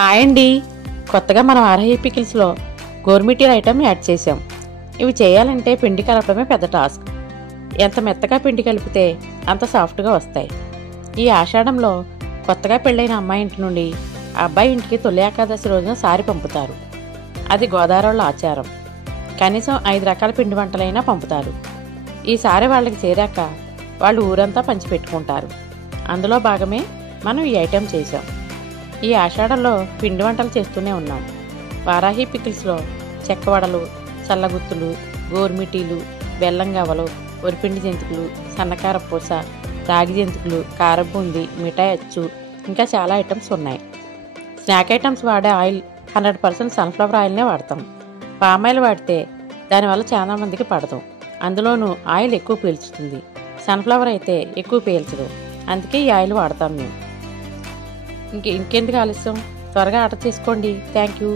Hi అండి. కొత్తగా మనం ఆర్హై పికిల్స్లో గోర్మిటీర్ ఐటమ్ యాడ్ చేసాం. ఇవి చేయాలంటే పిండి కలపడమే పెద్ద టాస్క్. ఎంత మెత్తగా పిండి కలిపితే అంత సాఫ్ట్గా వస్తాయి. ఈ ఆషాఢంలో కొత్తగా పెళ్ళైన అమ్మాయి ఇంటి నుండి ఆ అబ్బాయి ఇంటికి తొలి ఏకాదశి రోజున సారి పంపుతారు. అది గోదావరిలో ఆచారం. కనీసం 5 రకాల పిండి వంటలైనా పంపుతారు. ఈ సారి వాళ్ళకి చేరాక వాళ్ళు ఊరంతా పంచిపెట్టుకుంటారు. అందులో భాగమే మనం ఈ ఐటెం చేసాం. ఈ ఆషాఢంలో పిండి వంటలు చేస్తూనే ఉన్నాం. వారాహి పికిల్స్లో చెక్కవడలు, చల్లగుత్తులు, గోర్మిటీలు, బెల్లం గవ్వలు, వరిపిండి జంతికలు, సన్నకార పూస, రాగి జంతికలు, కారబూంది, మిఠాయి అచ్చు, ఇంకా చాలా ఐటమ్స్ ఉన్నాయి. స్నాక్ ఐటమ్స్ వాడే ఆయిల్ 100% సన్ఫ్లవర్ ఆయిల్నే వాడతాం. పామ్ ఆయిల్ వాడితే దానివల్ల చాలా మందికి పడదు. అందులోనూ ఆయిల్ ఎక్కువ పీల్చుతుంది. సన్ఫ్లవర్ అయితే ఎక్కువ పీల్చదు. అందుకే ఈ ఆయిల్ వాడతాం మేము. ఇంకెందుకు ఆలస్యం, త్వరగా ఆర్డర్ చేసుకోండి. Thank you.